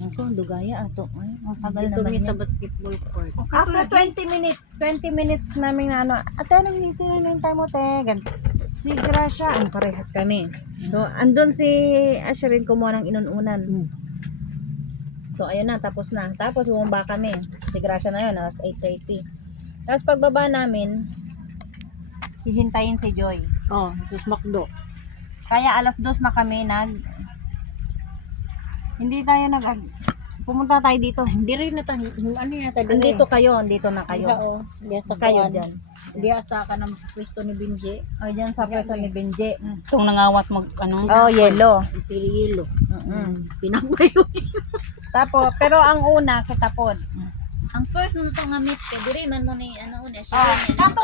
Ako, dugaya ato. Ay, ang tagal Dito naman mi sa yan. basketball court. After 20 minutes namin na ano, ate, anong hinihintay mo, te? Si Gracia, ang parehas kami. So, andun si Asherin kumuha ng inununan. So, ayun na, tapos na. Tapos, bumaba kami. Si Gracia na yun, alas 8:30. Tapos, pagbaba namin, hihintayin si Joy. Oh, sa McDo. Kaya, alas 2 na kami hindi tayo pumunta tayo dito. Hindi rin na tayo. Ano yan tayo? Andito kayo, andito na kayo. Oo. Diya sa Kayo kuwan. dyan. Diya sa ka ng pwesto ni Binje. O, dyan sa pwesto ni Benje. Itong nangawat mag ano. Oh, yellow. Pili-ilo. Pinambayo. Tapos, pero ang una, kitapod. Ang first nung ito nga meet ka, diri man mo ni ano una siya. Kato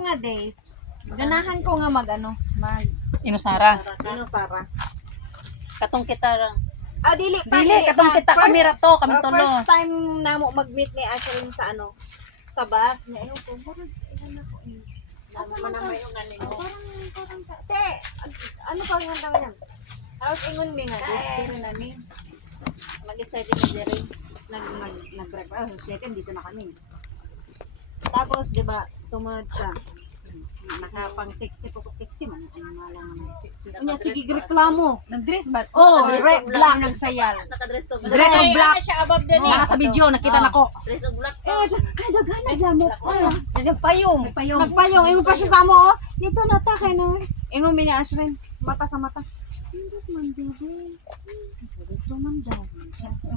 nga days, ganahan ko nga mag Inusara. Sara. Katong kita lang. Dili Katong kita kamera to, kami tulo. First time na mo mag-meet ni Asherin sa sa bus. Ngayon ko, parang, ako eh. Asa man ka? Parang, te, ano pa yung handa yan? Tapos ingon mi nga, dito na ni. Mag-excited na diri. Nag-breakfast. Second, dito na kami. Tapos, di ba, sumunod ka. Nakapang 60 man. Ano malang naman. Sige, reklamo. Nag-dress ba? Oh, red, black. Nagsayal. Nakadress to. Dress of black. Siya above din Mga sa video, nakita na ko. Dress of black. Kada mo. Nagpayong. Nagpayong. Ingon pa siya sa mo, oh. Dito na ta, kay na. Ingon mi ni Asherin. Mata sa mata. Hindi man, baby. Dito man daw.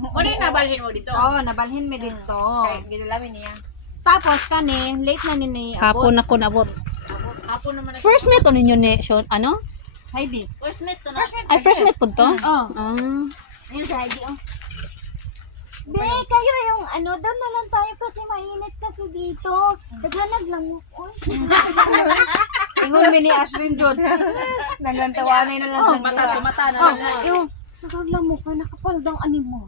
O rin nabalhin mo dito. Oo, nabalhin mi dito. Ginalamin niya. Tapos kani, late na ni Hapon ako nabot. Hapon naman na. First meet ninyo ni Sean, ano? Heidi. First meet to na. Ay, first meet po to? Oh, Ah. ayun si Heidi, oh. Be, kayo yung doon na lang tayo kasi mainit kasi dito. Daghanag lang mo. Oy. Ingon mi ni Asherin Jod. Naglantawanay na lang. Mata na lang. Yung nagaglam mo ka, nakapaldang animo.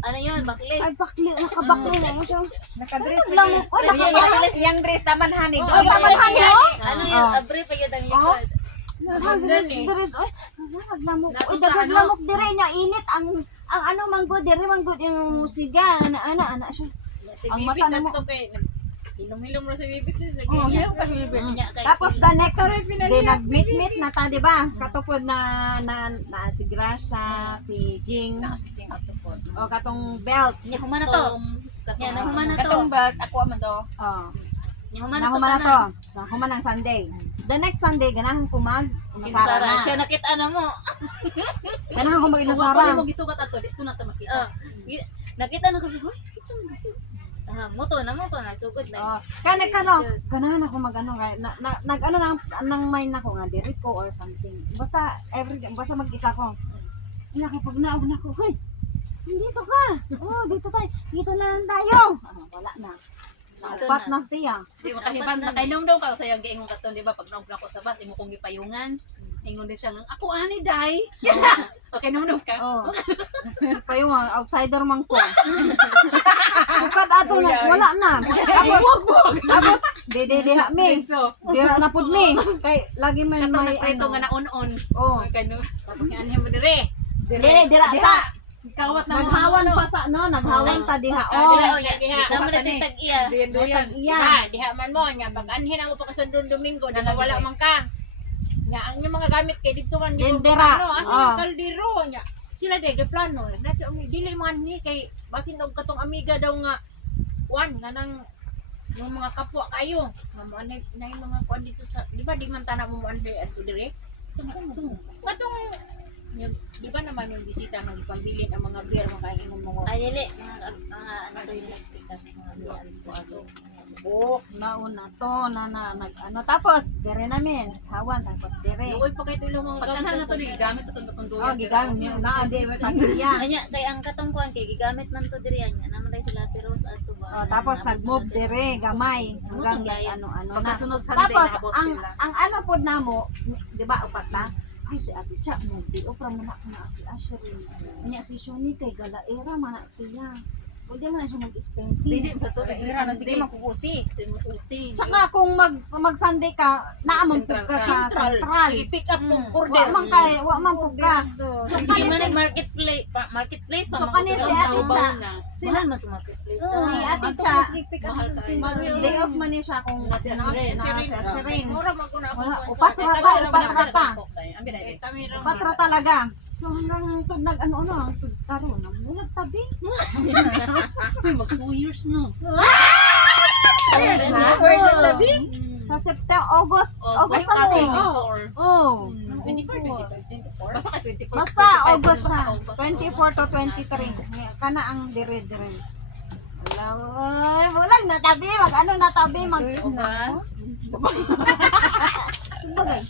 Ano yun? Backlist. Ay, nakabakli na mo siya. Nakadress Nagaglam mo ko, nakabakli. Yang dress taman hanig. Oh, taman hani, oh. Ano yun? Abre pa yun ang likod. Nagaglamok dire niya init ang manggod dire manggod yung musiga ana siya. Ang mata na mo. Hilom-hilom mo sa bibit niya. Sige. Oh, hilom ka bibit. Tapos the next day nag-meet na ta, di ba? Katupod na si Gracia, si Jing. O katong belt. Nya humana to. Nya na humana to. Katong belt, ako man to. Oh. Nya humana to. Nahumana to. Sa humanang Sunday. The next Sunday ganahan ko inusara na. Siya nakita na mo. Ganahan ko Wala inusara. mo gisugat ato, dito na to makita. Nakita na ko. Hoy, moto nagsugod na. Ganahan ako nang mind ako nga diri ko or something. Basta mag-isa ko. Ina kapag naog na ko, hoy. Dito ka. Oh, dito na lang tayo. Wala na. Naupat na siya. Di makahiban na. Kainom daw ka sa yung giingong katon, di ba? Pag naog na ko sa bus, imo kong gipayungan. Ingon din siya nga, ako ani day. Okay, naman ka. Oh. Kayo nga, outsider man ko. Sukat ato na, wala na. Tapos, diha mi. Dira na pud mi. Kay lagi man Katong may nagprito nga na on-on. Oh. Kano? Yan mo dire. Dira sa. Kawat na mo. Naghawan pa sa naghawan ta diha. Oh, Oh. naman na tag-iya. Iya. Diha man mo nya pag anhin ang upakasundon Domingo wala man ka. Nga ang yung mga gamit kay dito man di Dendera. asa Oh. yung kaldero nya. Sila de plano. Nato dili man ni kay basin og katong amiga daw nga nga nang yung mga kapwa kayo. Na yung mga kuan dito sa di ba di man tana mo ande adto dire. Katong di ba naman yung bisita ng pambilin ang mga beer mga kaingon mo. Ay dili mga ano to yung pikas mga biyan ko ato. Oh, nauna to tapos dire namin hawan tapos dire. Uy pa kay tulo mga Pagkanhan na to ni gamit to tong Oh, gigamit niyo na di tagiya. Anya kay ang katungkuan kay gigamit man to diri anya naman ray sila Piros ato ba. Oh, tapos nag-move dire gamay hanggang ano na. Pagkasunod Sunday Tapos naabot ang sila. ang ano pod namo, di ba upat na? Ay si Ate Cha mo di opra mo na si Asherin. Anya si Shoni kay galaera man na siya. Pwede man na siya mag-extend. Dili ba to bigla Dili na sige makukuti. Kasi makuti. Tsaka kung mag-Sunday ka, naamang Central ka ka. sa Central. I-pick up mong Wa order. man kay, wa man pug ka. So, sige man ang marketplace pa. So, kani si Ate Cha. Mahal man sa marketplace. Si Ate Cha, Mahal tayo. day off man niya siya kung Na si Asrin. si Asrin. Mura man ko na ako. Wala, upat rata, upat rata. Ambi na. Kami rin. Upat rata talaga. So hanggang tug nag ano tug karon na mulag tabi. Uy, mag 2 years no. Sa September, August starting. something. Oh. 24, 24. Basta ka 24. Basta 25, August basta na. August. 24 to 23. Kana ang dire-dire. Wala, oy, bulag na tabi, mag ano na tabi, mag Sabagay.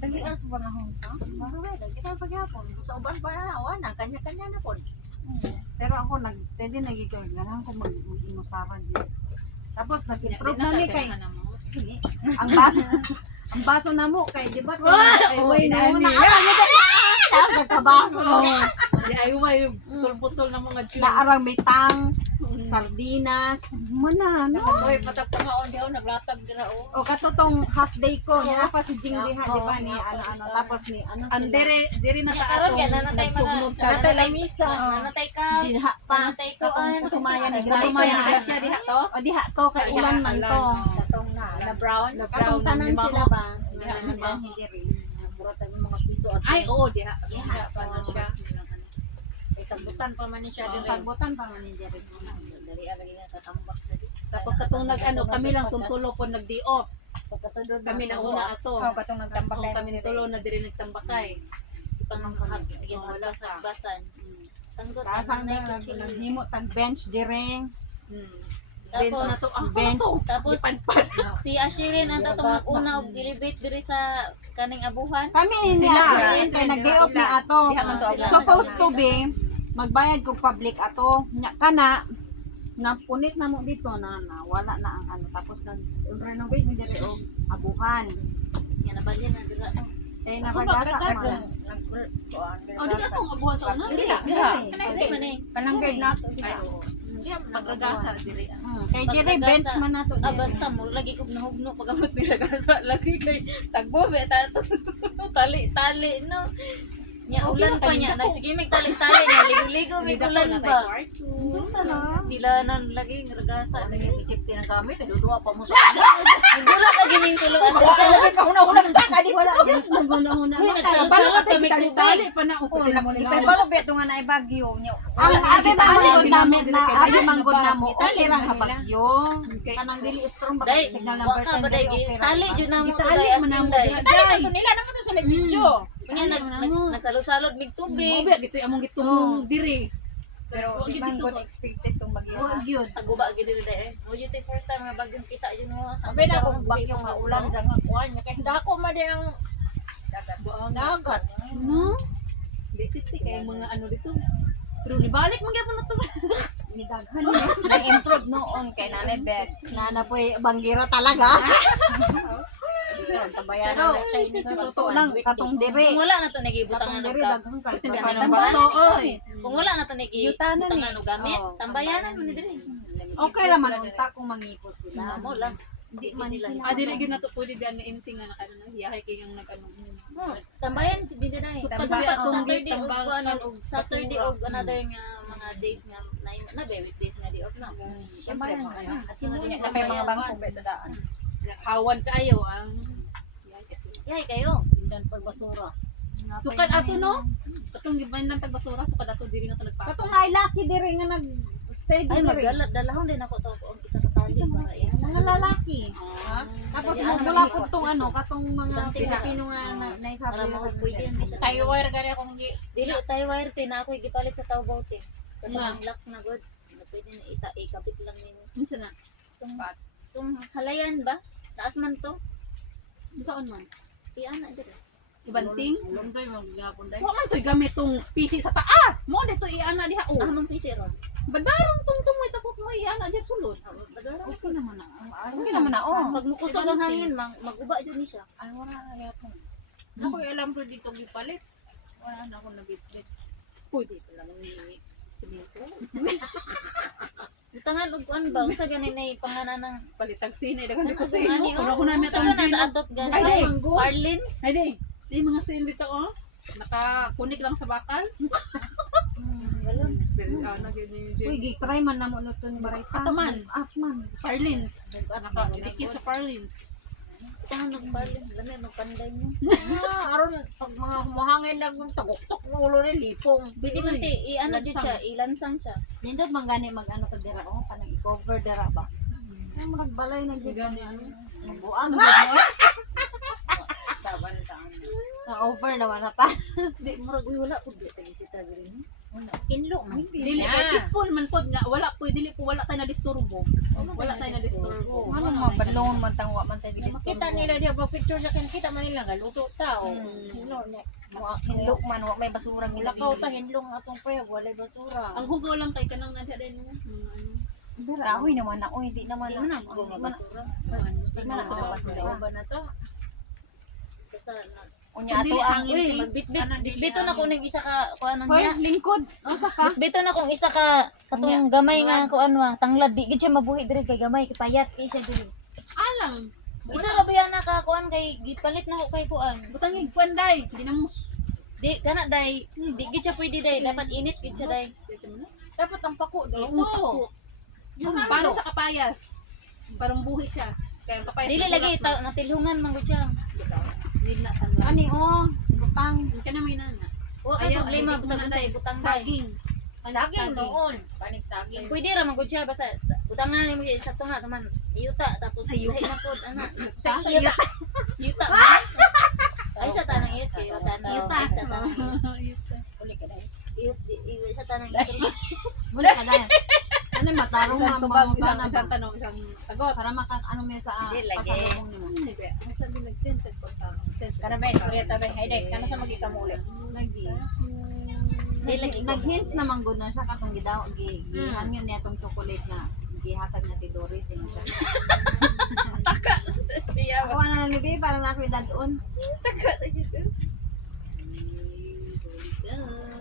Dali oras ba na hon sa? Maruwe, dagiti ka pagyapon. Sa uban pa na, wala, kanya-kanya na po. Pero ako nag-steady nagiging ganahan ko mag-inusaran din. Tapos nag-improve Di na na ni ka, kay kaya mo. ang baso na mo kay di ba? Ay way na Ani. una. Tapos nagkabaso no. Di ay way putol-putol na mga juice. Naarang mitang, sardinas, mana no. Uy, pataptangaon di ako, naglatag dira o. O katotong half day ko, niya pa si Jing Diha, di ba ni ano tapos ni ano Andere, diri na karon ka yan atong nanatay nagsugnod ka. Natay lang misa. nanatay couch. Diha pa. Nanatay ko Katong tumayan ni Grace. Tumaya na. na siya diha to. O diha to kay ulan man to. Katong na brown. Na Katong brown tanan lima sila ko. ba? Diha, Ano ba hindi rin. Mura tayo mga piso at Ay, oo, diha. Diha pa na siya. Ay, sagbutan pa man ni siya Ang dire. pagbutan pa man ni Jerry. Dali lagi na katambak dali. Tapos katong nag-ano, kami lang tuntulo po nag-day off. Pagkasunod Kami na una ato. katong Oo, kami ni tulo na diri nagtambakay. Panghahag yung wala sa basan. Sanggot Kasang nanay na ko naghimo tag bench dire. Bench na to. Ah, Bench. bench. Tapos Ipanpan. si Ashirin ang tatong nag-una og elevate diri sa kaning abuhan. Kami ni Sila. Asrin kay nag-day off ni ato. Diha man to Sila. Supposed to be magbayad kog public ato. Nya kana napunit na mo dito na wala na ang ano tapos nag-renovate ni dire og abuhan. Yan nabalyan na dira no. Kay nakagasa ka Sa man. Oh, di sa akong abuhan sa una. Dili. Dili man eh. Panangkay nato Ay, oo. Magragasa diri. Kay dire bench man nato. Ah, basta mo lagi kog nahugno pagamot ni ragasa lagi kay tagbo be ta to. Tali no. Nya ulan pa nya nagsige mig tali-tali nya ligo-ligo may ulan pa. Dilanan lagi ng ragasa Ano lagi. yung isipti ng kami, tinudua pa mo sa Wala lagi ning tuloan sa. kahuna-una sa kadi wala. Naguna-una Uy, man. nagsalot-salot kami tubig. Tali pa na upo. beto nga na ibagyo nyo. Ang abi manggod namin na abi manggod na mo. Okay lang ha bagyo. Kanang dili strong ba Dai, signal wa number ka 10 ba dai okay ra. tali jud na mo to Tali dai mo na asin mo dai. diha. Dali na to nila naman to sa video. Kunya nagsalot-salot mig tubig. Obi gito among gitong diri. Pero di manggod expected tong bagyo. Wa gyud. Taguba gid diri dai. Mo jud tay first time nga bagyong kita jud mo. Sabi na kung bagyo nga ulan dyan nga kuhan niya. Kaya dako ma di ang dagat. No? Di city kay mga ano dito. Pero nibalik man gyapon na to. Ni daghan na improve noon kay nanay bed. Nana po bangira talaga. Tabayan Pero na Chinese sa totoo lang katong dire. Kung wala na to nagibutangan Katong og dire ka. daghang ka. Tindahan Katong ng ba? Oo, oy. Kung wala na to Yutanan nagibutangan eh. og gamit, Oo, tambayanan mo ni diri. Okay ra man unta kung mangipot sila. Mo lang. Di man sila. Ah, dili gyud na to pwede biyan ni inting nga nakano hiyahay kay ang nagano. Tambayan din diri dai. Sukad Tambayan biya atong Saturday og gitambakan kuano og Saturday og another nga mga days nga na weekdays nga di off na. Siyempre At sinunya na may mga bangko beto daan. Hawan kaayo ang hiyahay kasi. Yay kayo. Pindan pa basura. Sukad ato no? Katong giban lang tag basura sukad ato diri na to nagpapa. Katong ay lucky dire nga nag-stay Ay dire. dalahon din ako to og isa ka tali para yan. Mga lalaki. Tapos mula po tong ano, katong mga Dante na. Pilipino nga naisabi Para na mo pwede yun sa Tayo wire gani akong gi. Dili tayo wire tin ako gipalit sa tawbaw tin. Kasi Nga. ang lock na good. Pwede na ikabit lang nimo. Unsa na? Tung halayan ba? Taas man to. Unsaon man? Iana diri. Ibanting? Lundoy magapon dai. Wa man toy gamit tong PC sa taas. Mo dito iana diha o. Ah, mang PC ron. Badarong tungtungoy tapos mo iana diha sulod. Okay naman na. Okay naman na. Oh. Pag mukusog ang hangin, mag-uba jud ni siya. Ay wala na yapon. Ako alam ko dito gipalit. Wala na ako nabitbit. Pwede pa lang ni simento. kuan ba unsa ganin na panganan ng Palitag sine dagan Ano ko sa sa ani, ino. oh? Kuno ko na mi Sa atong na sa atot Ay, ganin. manggo. Parlins. Ay di. Di mga sin dito oh. Naka-kunik lang sa bakal. Galon. Pero ano gyud ni Uy, Jim. gi-try man namo no to ni Maray. Ataman. Atman. Parlins. Naka-dikit sa Parlins. Saan nag-parlins? Lami magpanday mo. Aron pag mga humahangin na ng taguktok ng ulo ni lipong. Pwede man ti i-ano jud siya, ilansang siya. Nindot man gani mag-ano to dira oh, kanang i-cover dira ba. Ay murag balay na gid Gani, ano. Buang gid mo. Saban ta. Na over naman na ta. Di murag uy wala pud di tagisita diri. Inlo man. Dili kay peaceful man pod nga wala po dili po wala tayo na disturbo. Wala tayo na disturbo. Ano mabalong man tang wa man tay Makita nila diya pag picture na kita man nila galuto ta o. Hinlo na. hinlok man wa may basurang Lakaw ta hinlong atong payag walay basura. Ang hugaw lang kay kanang nandiya din mo. Kahoy naman na oy di naman Di man ako di man basura. di man Sa ako basura basura. ba na to? Basta na. Unya Dili ato ang hangin Uy, kay- magbitbit. Kanan, dili Bito na ko ning isa ka kuanon Hoy, niya. lingkod. Asa ka? Bito na kong isa ka katong gamay nga kuan wa tanglad di gid siya mabuhi diri kay gamay kay payat kay siya diri. alang. Isa ra biya na ka kuan kay gipalit na ko kay kuan. Butangig panday. Di na mus. Di kana day, di gid siya pwede day, dapat init gid siya day. Dapat ang pako dito. Yung parang sa kapayas. Parang buhi siya. Kaya ang kapayas. Dili lagi natilhungan man gud siya. Need na sandal. Ani oh, butang. Ka na may nana. Wa kay Ayaw, problema hindi basta mo na day butang day. Saging. Saging noon. Panig saging. Pwede ra man gud siya basta butangan nimo siya sa tunga taman. Iyuta tapos lahi na pod ana. Sa iyo. Iyuta. Ay sa tanang iyut kay iyuta na. Iyuta. Ay sa tanang iyut. Uli ka dahil. Iyut sa tanang iyut. Muna ka dahil. Ano matarong Isang mga tubag, mga isang tanong, isang sagot. para maka ano may sa Di, lagi. pasalubong nimo. Hindi. Ang sabi nag-sense ko sa sense. Kana ba? Kuya tabi. Hayde. Kana sa magkita mo ulit. Lagi. Di lagi ko. Nag-hints naman gud na siya katong gidaw gihanyon niya tong chocolate na gihatag na ti Doris yung siya. Siya Ako na lang ni para na ako dadon. taka dito.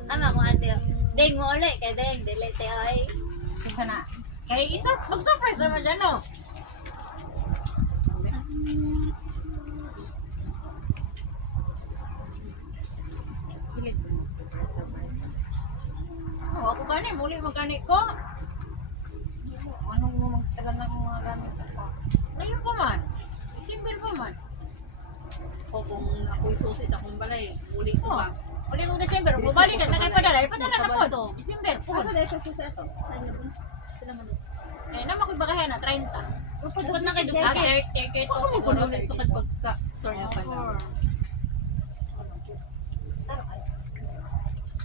Ama ko ate. Deng mo uli kay deng dili te oy. Kisa na. Kay mag-surprise naman dyan, no? Oh, ako gani, muli magkani ko. Anong mo magtagal na mga gamit sa ko? Ngayon pa man. December pa man. O kung ako'y susi sa akong balay, muli ko ba? Muli mong December, bumalik ka na kay padala. Ipadala na po. Sabado. December po. Asa dahil sa susa ito? Sila man. Eh, naman ko bagayan na 30. Dapat na kay Ah, duplicate. 30 to Ako mo siguro. kuno sa pagka-turn na pa na.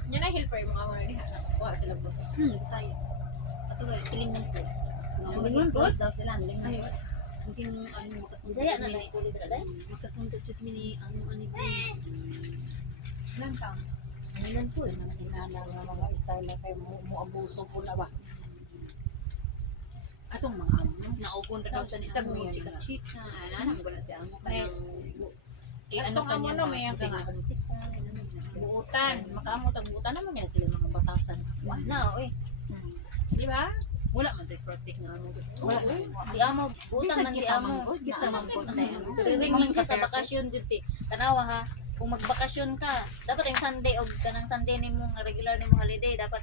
Yan na helper yung mga mga diha. Wala sila po. Bisaya. Ato ga kilingan ko. Lingon po daw sila, lingon. Ay, hindi mo ano makasundot. Bisaya na lang kulit ra day. Makasundot jud mi ni ano ani ko. Ilang taon? Nilan po. Ang hinala ng mga style na kayo muabuso po na ba? Atong mga amo. Naupon na daw siya ni Isang Amo, million chika-chika. Ano mo na si Amo kaya Atong amo no, may ang sing mga musika. buutan. Makaamot ang buutan naman yan sila mga batasan. Na oy. Di ba? Wala man tay protect na Amo. Wala. Si Amo butang man si Amo. Kita man po na yan. Ring lang ka sa bakasyon jud ti. Tanawa ha. Kung magbakasyon ka, dapat yung Sunday o kanang Sunday nimo nga regular nimo holiday dapat